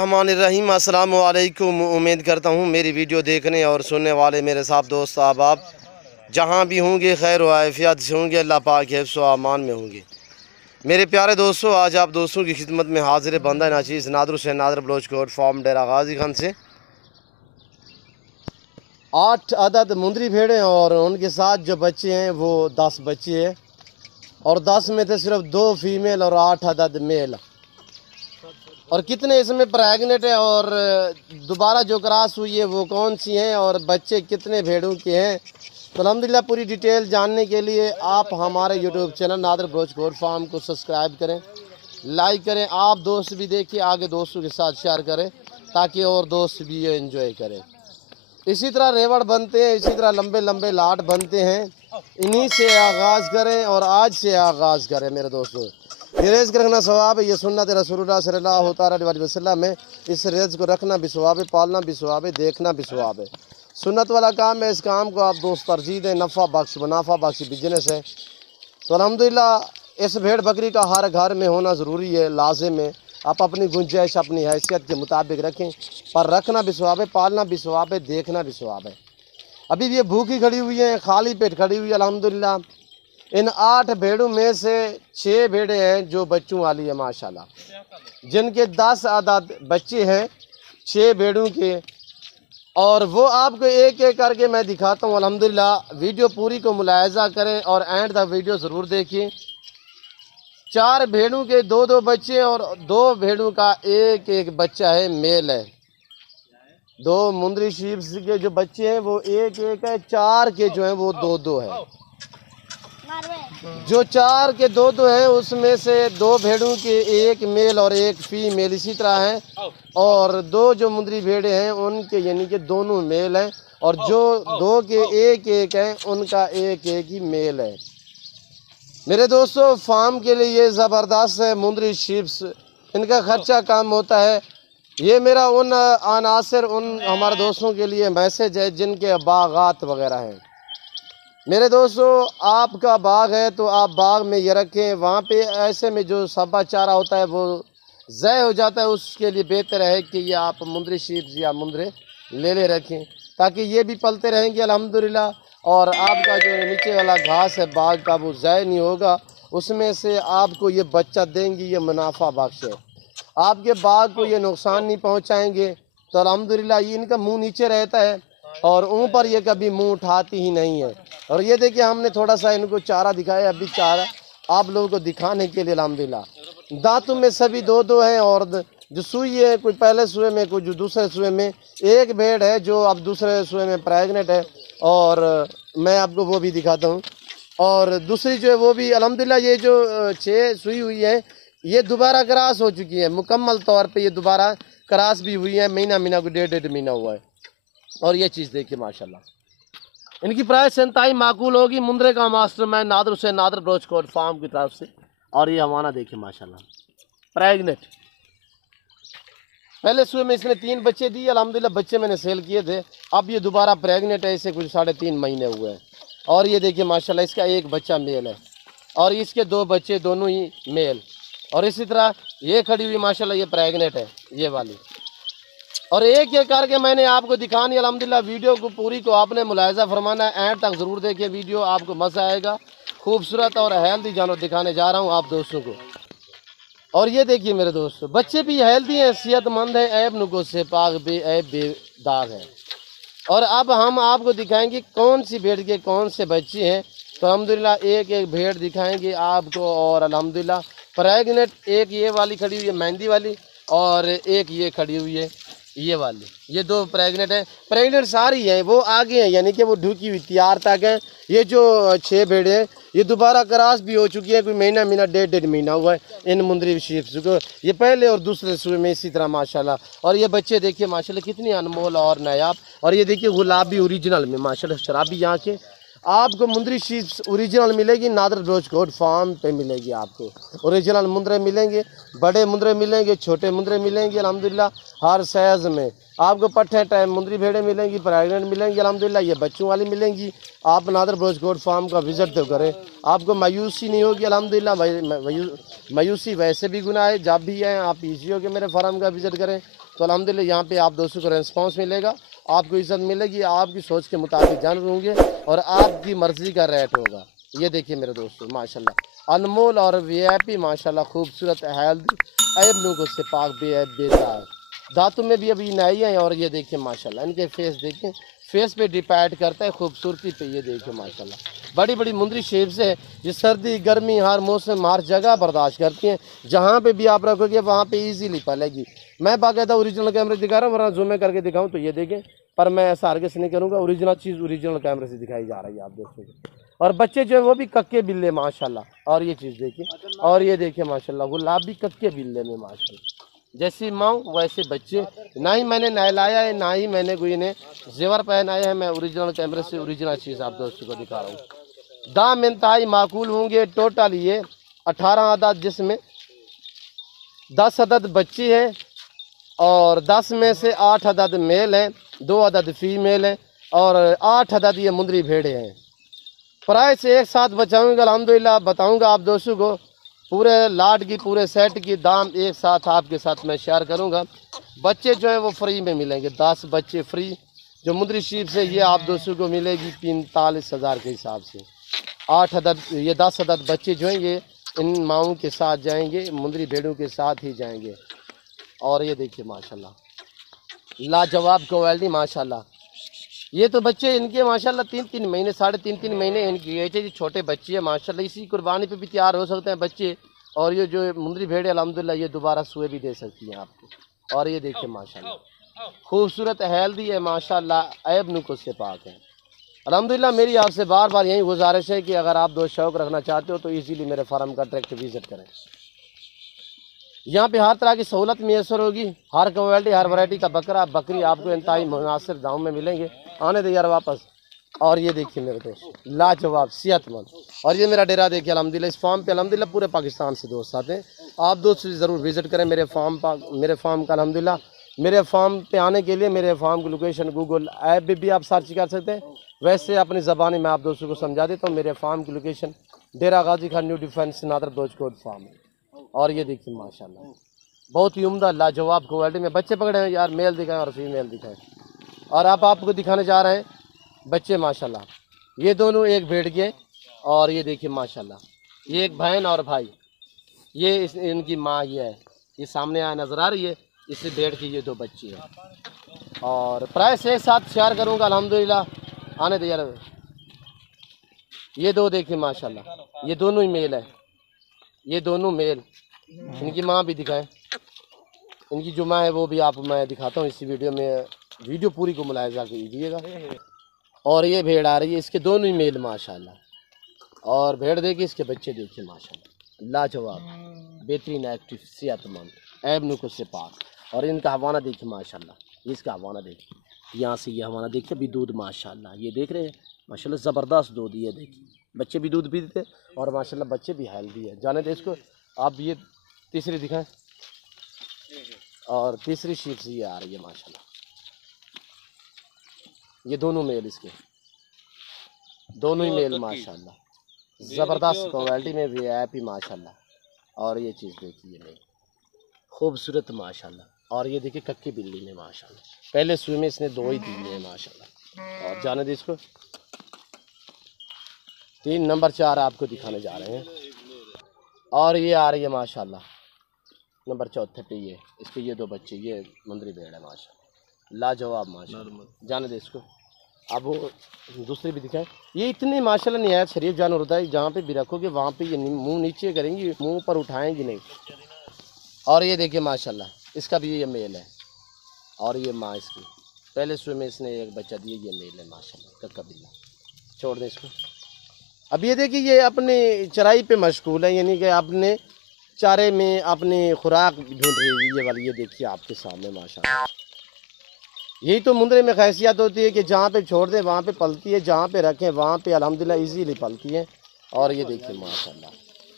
बिस्मिल्लाहिर्रहमानिर्रहीम। अस्सलाम वालेकुम। उम्मीद करता हूँ मेरी वीडियो देखने और सुनने वाले मेरे साथ दोस्त आप जहाँ भी होंगे खैर व आफियत से होंगे, अल्लाह पाक हिफ्ज़ व अमान में होंगे। मेरे प्यारे दोस्तों, आज आप दोस्तों की खिदमत में हाजिर बंदा नाचीज़ नादर हुसैन नादर बलोच कोट फार्म डेरा गाजी खान से 8 अदद मुंदरी भेड़ें और उनके साथ जो बच्चे हैं वो 10 बच्चे हैं और 10 में से सिर्फ 2 फीमेल और 8 अदद मेल। और कितने इसमें प्रेगनेंट है और दोबारा जो क्रॉस हुई है वो कौन सी हैं और बच्चे कितने भेड़ों के हैं, तो अल्हम्दुलिल्लाह पूरी डिटेल जानने के लिए आप हमारे YouTube channel Nadir Baloch Kot farm को सब्सक्राइब करें, लाइक करें। आप दोस्त भी देखिए, आगे दोस्तों के साथ शेयर करें ताकि और दोस्त भी ये एंजॉय करें। इसी तरह रेवड़ बनते हैं, इसी तरह लंबे लंबे लाट बनते हैं, इन्हीं से आगाज़ करें और आज से आगाज़ करें मेरे दोस्तों। ये रेज़ का रखना सवाब है, ये सुन्नत रसूलुल्लाह सल्लल्लाहु अलैहि वसल्लम है। इस रेज़ को रखना भी सवाब है, पालना भी सवाब है, देखना भी सवाब है। सुन्नत वाला काम है, इस काम को आप दोस्त तरजीह दें। नफ़ा बख्श मुनाफा बख्श बिजनेस है। तो अल्हम्दुलिल्लाह इस भेड़ बकरी का हर घर में होना ज़रूरी है, लाजिम है। आप अपनी गुंजाइश अपनी हैसियत के मुताबिक रखें, पर रखना भी सवाब है, पालना भी सवाब है, देखना भी सवाब है। अभी ये भूखी खड़ी हुई है, खाली पेट खड़ी हुई है। अल्हम्दुलिल्लाह इन 8 भेड़ों में से 6 भेड़ें हैं जो बच्चों वाली है माशाल्लाह, जिनके 10 अदद बच्चे हैं 6 भेड़ों के। और वो आपको एक एक करके मैं दिखाता हूँ। अल्हम्दुलिल्लाह वीडियो पूरी को मुलाहिज़ा करें और एंड तक वीडियो ज़रूर देखिए। 4 भेड़ों के 2-2 बच्चे और 2 भेड़ों का एक एक बच्चा है, मेल है। 2 मुंदरी शीप्स के जो बच्चे हैं वो एक एक है, 4 के जो हैं वो 2-2 है। जो 4 के 2-2 हैं उसमें से 2 भेड़ों के एक मेल और एक फीमेल इसी तरह हैं, और 2 जो मुंदरी भेड़े हैं उनके यानी कि दोनों मेल हैं, और जो 2 के एक एक हैं उनका एक एक ही मेल है। मेरे दोस्तों फार्म के लिए ये ज़बरदस्त है मुंदरी शीप्स, इनका खर्चा कम होता है। ये मेरा उन अनासर उन हमारे दोस्तों के लिए मैसेज है जिनके बागात वगैरह हैं। मेरे दोस्तों आपका बाग है तो आप बाग में ये रखें, वहाँ पे ऐसे में जो सब्बा चारा होता है वो ज़ाय हो जाता है। उसके लिए बेहतर है कि ये आप मुंदरी शीप्स या मुंदरे ले रखें ताकि ये भी पलते रहेंगे अल्हम्दुलिल्लाह, और आपका जो नीचे वाला घास है बाग का वो ज़ाय नहीं होगा, उसमें से आपको ये बच्चा देंगी। ये मुनाफा बख्श है, आपके बाग को ये नुकसान नहीं पहुँचाएँगे। तो अल्हम्दुलिल्लाह ये इनका मुँह नीचे रहता है और ऊपर ये कभी मुँह उठाती ही नहीं है। और ये देखिए हमने थोड़ा सा इनको चारा दिखाया, अभी चारा आप लोगों को दिखाने के लिए। अल्हम्दुलिल्लाह दांतों में सभी 2-2 हैं, और जो सुई है कोई पहले सुए में कोई जो दूसरे सुए में। एक भेड़ है जो अब दूसरे सुए में प्रेग्नेंट है और मैं आपको वो भी दिखाता हूँ। और दूसरी जो है वो भी अल्हम्दुलिल्लाह ये जो 6 सुई हुई है ये दोबारा क्रॉस हो चुकी है, मुकम्मल तौर पर ये दोबारा क्रॉस भी हुई है। महीना को 1.5 महीना हुआ है। और ये चीज़ देखिए माशाल्लाह, इनकी प्राइस इंतहाई माकूल होगी। मुंदरे का मास्टर मैं नादर हुसैन नादर बलोच कोट फार्म की तरफ से। और ये हमारा देखिए माशाल्लाह प्रेग्नेंट, पहले सुबह में इसने 3 बच्चे दिए, अल्हम्दुलिल्लाह बच्चे मैंने सेल किए थे। अब ये दोबारा प्रेग्नेंट है, इसे कुछ 3.5 महीने हुए हैं। और ये देखिए माशाल्लाह इसका एक बच्चा मेल है और इसके 2 बच्चे दोनों ही मेल। और इसी तरह ये खड़ी हुई माशाल्लाह ये प्रेग्नेंट है ये वाली। और एक एक करके मैंने आपको दिखानी। अल्हम्दुलिल्लाह वीडियो को पूरी को आपने मुलाहिज़ा फरमाना है, एंड तक ज़रूर देखिए वीडियो, आपको मज़ा आएगा। खूबसूरत और हेल्दी जानवर दिखाने जा रहा हूँ आप दोस्तों को। और ये देखिए मेरे दोस्तों बच्चे भी हेल्दी हैं, सेहतमंद हैं, ऐब नुको से पाक बेदाग है। और अब हम आपको दिखाएंगे कौन सी भेड़ के कौन से बच्चे हैं। तो अल्हम्दुलिल्लाह एक एक भेड़ दिखाएंगे आपको। और अल्हम्दुलिल्लाह प्रेग्नेंट एक ये वाली खड़ी हुई है मेहंदी वाली, और एक ये खड़ी हुई है ये वाली। ये 2 प्रेग्नेंट है, प्रेग्नेंट सारी हैं, वो आगे हैं यानी कि वो ढुकी हुई तैयार तक हैं। ये जो 6 भेड़े हैं ये दोबारा क्रॉस भी हो चुकी है, कोई महीना 1.5 महीना हुआ है इन मुंदरी शीप्स को। ये पहले और दूसरे सुबह में इसी तरह माशाल्लाह। और ये बच्चे देखिए माशाल्लाह कितनी अनमोल और नायाब। और ये देखिए गुलाबी ओरिजिनल में माशाल्लाह शराबी आँखें। आपको मुंदरी शीप्स ओरिजिनल मिलेगी, नादर बलोच कोट फार्म पे मिलेगी। आपको ओरिजिनल मुंदरे मिलेंगे, बड़े मुंदरे मिलेंगे, छोटे मुंदरे मिलेंगे अल्हम्दुलिल्लाह हर साइज़ में। आपको पट्टे टाइम मुंदरी भेड़ें मिलेंगी, प्रेग्नेंट मिलेंगी अल्हम्दुलिल्लाह, ये बच्चों वाली मिलेंगी। आप नादर बलोच कोट फार्म का विज़िट तो करें। आपको मायूसी नहीं होगी अल्हम्दुलिल्लाह। मायूसी वैसे भी गुनाह है। जब भी आए आप इजी हो के मेरे फार्म का विज़िट करें तो अल्हम्दुलिल्लाह यहाँ पे आप दोस्तों को रेस्पॉन्स मिलेगा, आपको इज़्ज़त मिलेगी, आपकी सोच के मुताबिक जानवर होंगे और आपकी मर्ज़ी का रेट होगा। ये देखिए मेरे दोस्तों माशाल्लाह अनमोल और वीआईपी माशाल्लाह खूबसूरत हेल्थ ऐब लोगों से पाक बेऐब बेदाग दांतों में भी अभी नई है। और ये देखिए माशाल्लाह इनके फेस देखिए, फेस पे डिपेंड करता है खूबसूरती पे। ये देखिए माशाल्लाह बड़ी बड़ी मुंदरी शेप्स है। ये सर्दी गर्मी हर मौसम हर जगह बर्दाश्त करती हैं। जहाँ पे भी आप रखोगे वहाँ पे इजीली पलेगी। मैं बाकायदा ओरिजिनल कैमरे दिखा रहा हूँ, वरना जूम में करके दिखाऊँ तो ये देखें, पर मैं ऐसा हरगिज़ नहीं करूँगा। ओरिजिनल चीज़ ओरिजिनल कैमरे से दिखाई जा रही है आप दोस्तों को। और बच्चे जो है वो भी कक्के बिल्ले माशाल्लाह। और ये चीज़ देखिए, और ये देखिए माशाल्लाह गुलाब भी कक्के बिल्ले में माशाल्लाह। जैसी माँ वैसे बच्चे। ना ही मैंने नहलाया है, ना ही मैंने कोई ने जेवर पहनाया है। मैं ओरिजिनल कैमरे से ओरिजिनल चीज़ आप दोस्तों को दिखा रहा हूँ। दाम इंतहाई माकूल होंगे। टोटल ये 18 अदद, जिसमें 10 अदद बच्ची है और 10 में से 8 अदद मेल हैं, 2 अदद फीमेल हैं और 8 अदद ये मुंदरी भेड़े हैं। प्राइस एक साथ बचाऊंगा अल्हम्दुलिल्लाह, बताऊंगा आप दोस्तों को पूरे लाट की पूरे सेट की दाम एक साथ आपके साथ मैं शेयर करूंगा। बच्चे जो है वो फ्री में मिलेंगे, 10 बच्चे फ्री जो मुंदरी शीप से ये आप दोस्तों को मिलेगी 45,000 के हिसाब से। 8 अदद ये 10 अदद बच्चे जो हैं ये इन माओं के साथ जाएंगे, मुंदरी भेड़ों के साथ ही जाएंगे। और ये देखिए माशाल्लाह लाजवाब क्वालिटी माशाल्लाह। ये तो बच्चे इनके माशाल्लाह 3-3 महीने 3.5 महीने इनकी एज है। ये छोटे बच्चे हैं माशाल्लाह, इसी कुर्बानी पे भी तैयार हो सकते हैं बच्चे। और ये जो मुंदरी भेड़ है अल्हम्दुलिल्लाह ये दोबारा सुए भी दे सकती हैं आपको। और ये देखिए माशाल्लाह खूबसूरत हेल्दी है माशाल्लाह, ऐब नुको से पाक है अल्हम्दुलिल्लाह। मेरी आपसे बार बार यही गुजारिश है कि अगर आप दोस्त शौक़ रखना चाहते हो तो इजीली मेरे फार्म का डायरेक्ट विज़िट करें। यहाँ पे हर तरह की सहूलत मैसर होगी, हर क्वालिटी हर वैरायटी का बकरा बकरी आपको इंतहाई मुनासिब दाम में मिलेंगे। आने दे यार वापस। और ये देखिए मेरे दोस्त लाजवाब सेहतमंद। और ये मेरा डेरा देखिए अल्हम्दुलिल्लाह, इस फार्म पे अल्हम्दुलिल्लाह पूरे पाकिस्तान से दोस्त आते हैं। आप दोस्त ज़रूर विज़िट करें मेरे फार्म का अल्हम्दुलिल्लाह। मेरे फार्म पे आने के लिए मेरे फार्म की लोकेशन गूगल ऐप पे भी आप सर्च कर सकते हैं। वैसे अपनी ज़बानी में आप दोस्तों को समझा देता हूँ। मेरे फार्म की location Dera Ghazi Khan new defence Nadir बोजकोट फार्म है। और ये देखिए माशाल्लाह बहुत ही उम्दा लाजवाब क्वालिटी में बच्चे पकड़े हैं यार, मेल दिखाएं और फीमेल दिखाएं। और आपको दिखाने जा रहे हैं बच्चे माशाल्लाह। ये दोनों एक भेड़ के, और ये देखिए माशाल्लाह ये एक बहन और भाई। ये इनकी माँ ये है, ये सामने आया नज़र आ रही है, इस भेड़ की ये 2 बच्ची है। और प्राइस एक साथ शेयर करूँगा अल्हम्दुलिल्लाह। आने दे यार। ये 2 देखिए माशाल्लाह ये दोनों ही मेल है, ये दोनों मेल। इनकी माँ भी दिखाएं, इनकी जो माँ है वो भी आप मैं दिखाता हूँ इसी वीडियो में। वीडियो पूरी को मुलाहिजा कीजिएगा। और ये भेड़ आ रही है, इसके दोनों ही मेल माशाल्लाह। और भेड़ देखिए, इसके बच्चे देखिए माशाल्लाह लाजवाब बेहतरीन एक्टिव सेहतमंद ऐब नुको से पाक। और इनका हवाना देखिए माशाल्लाह, इसका हवाना देखिए, यहाँ से ये हवाना देखिए भी दूध माशाल्लाह, ये देख रहे हैं माशाल्लाह ज़बरदस्त दूध। ये देखिए बच्चे भी दूध पीते और माशाल्लाह बच्चे भी हेल्दी है। जाने दे इसको। आप ये तीसरी दिखाएं। और तीसरी शीप से ये आ रही है माशाल्लाह, ये दोनों मेल, इसके दोनों ही मेल माशाल्लाह ज़बरदस्त क्वालिटी में वीआईपी माशाल्लाह। और ये चीज़ देखिए मेल खूबसूरत माशाल्लाह। और ये देखिए कक्की बिल्ली में माशाल्लाह, पहले सुई में इसने 2 ही दिए हैं माशाल्लाह। और जाने दे इसको। 3 नंबर 4 आपको दिखाने जा रहे हैं। और ये आ रही है माशाल्लाह नंबर 4 पे, ये इसके ये 2 बच्चे, ये मुंदरी भेड़ है माशाल्लाह लाजवाब माशाल्लाह। जाने दे इसको। अब वो दूसरे भी दिखाएं। ये इतने माशाल्लाह नहायत शरीफ जानवर होता है, जहाँ पे भी रखोगे वहाँ पे ये मुंह नीचे करेंगी, मुंह पर उठाएंगी नहीं। और ये देखिए माशाल्लाह इसका भी ये मेल है और ये माँ इसकी, पहले सुबह में इसने एक बच्चा दिया, ये मेल है माशाल्लाह कक्का बिल्ला। छोड़ दें इसको। अब ये देखिए ये अपनी चराई पे मशगूल है, यानी कि अपने चारे में अपनी खुराक ढूंढ रही है ये वाली। ये देखिए आपके सामने माशाल्लाह। यही तो मुंदरे में खैसियत होती है कि जहाँ पे छोड़ दें वहाँ पे पलती है, जहाँ पे रखें वहाँ पे अल्हम्दुलिल्लाह इजीली पलती है। और ये देखिए माशाल्लाह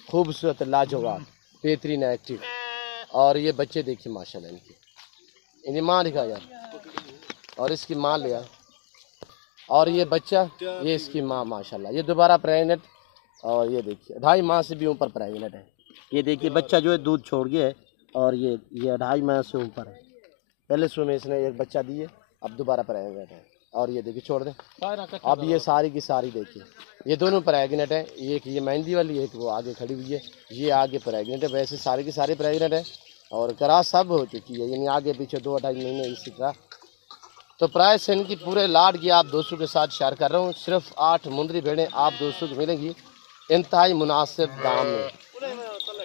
खूबसूरत लाजवाब बेहतरीन एक्टिव। और ये बच्चे देखिए माशाल्लाह इनकी माँ दिखा यार, और इसकी माँ लिया। और ये बच्चा, ये इसकी माँ माशाल्लाह, ये दोबारा प्रेग्नेंट और ये देखिए 2.5 माह से भी ऊपर प्रेगनेंट है। ये देखिए बच्चा जो है दूध छोड़ गया है और ये 2.5 माह से ऊपर है। पहले सुबह में इसने एक बच्चा दिए, अब दोबारा प्रेगनेंट है। और ये देखिए छोड़ दें, अब ये सारी की सारी देखिए ये दोनों प्रेगनेंट है। एक ये मेहंदी वाली, एक वो आगे खड़ी हुई है, ये आगे प्रेगनेंट है। वैसे सारे की सारी प्रेगनेंट है और क्रॉस सब हो चुकी है, यानी आगे पीछे 2-2.5 महीने इसी तरह। तो प्राइस इनकी पूरे लाट की आप दोस्तों के साथ शेयर कर रहा हूँ। सिर्फ 8 मुंदरी भेड़ें आप दोस्तों को मिलेंगी इंतहाई मुनासिब दाम में,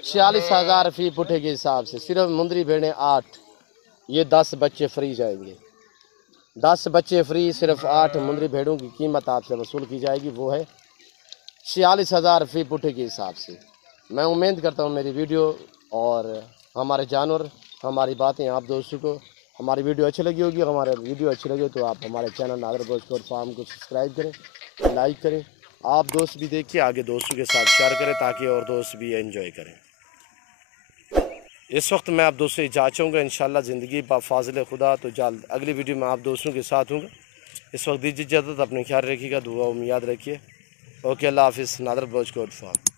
46,000 फी पुठे के हिसाब से। सिर्फ मुंदरी भेड़ें 8, ये 10 बच्चे फ्री जाएंगे। 10 बच्चे फ्री, सिर्फ 8 मुंदरी भेड़ों की कीमत आपसे वसूल की जाएगी, वो है 46,000 फी पुठे के हिसाब से। मैं उम्मीद करता हूँ मेरी वीडियो और हमारे जानवर, हमारी बातें आप दोस्तों को हमारी वीडियो अच्छी लगी होगी। हमारे वीडियो अच्छी लगी तो आप हमारे चैनल नादर गोश्त फार्म को सब्सक्राइब करें, लाइक करें। आप दोस्त भी देखिए, आगे दोस्तों के साथ शेयर करें ताकि और दोस्त भी एंजॉय करें। इस वक्त मैं आप दोस्तों इजाज़त चाहूँगा, इंशाल्लाह ज़िंदगी बाफ़ाज़िल खुदा तो जल्द अगली वीडियो में आप दोस्तों के साथ हूँगा। इस वक्त दीजिए इजाज़त, अपने ख्याल रखिएगा, दुआ में याद रखिए। ओके, अल्लाह हाफ़िज़। नादर गोश्त फार्म।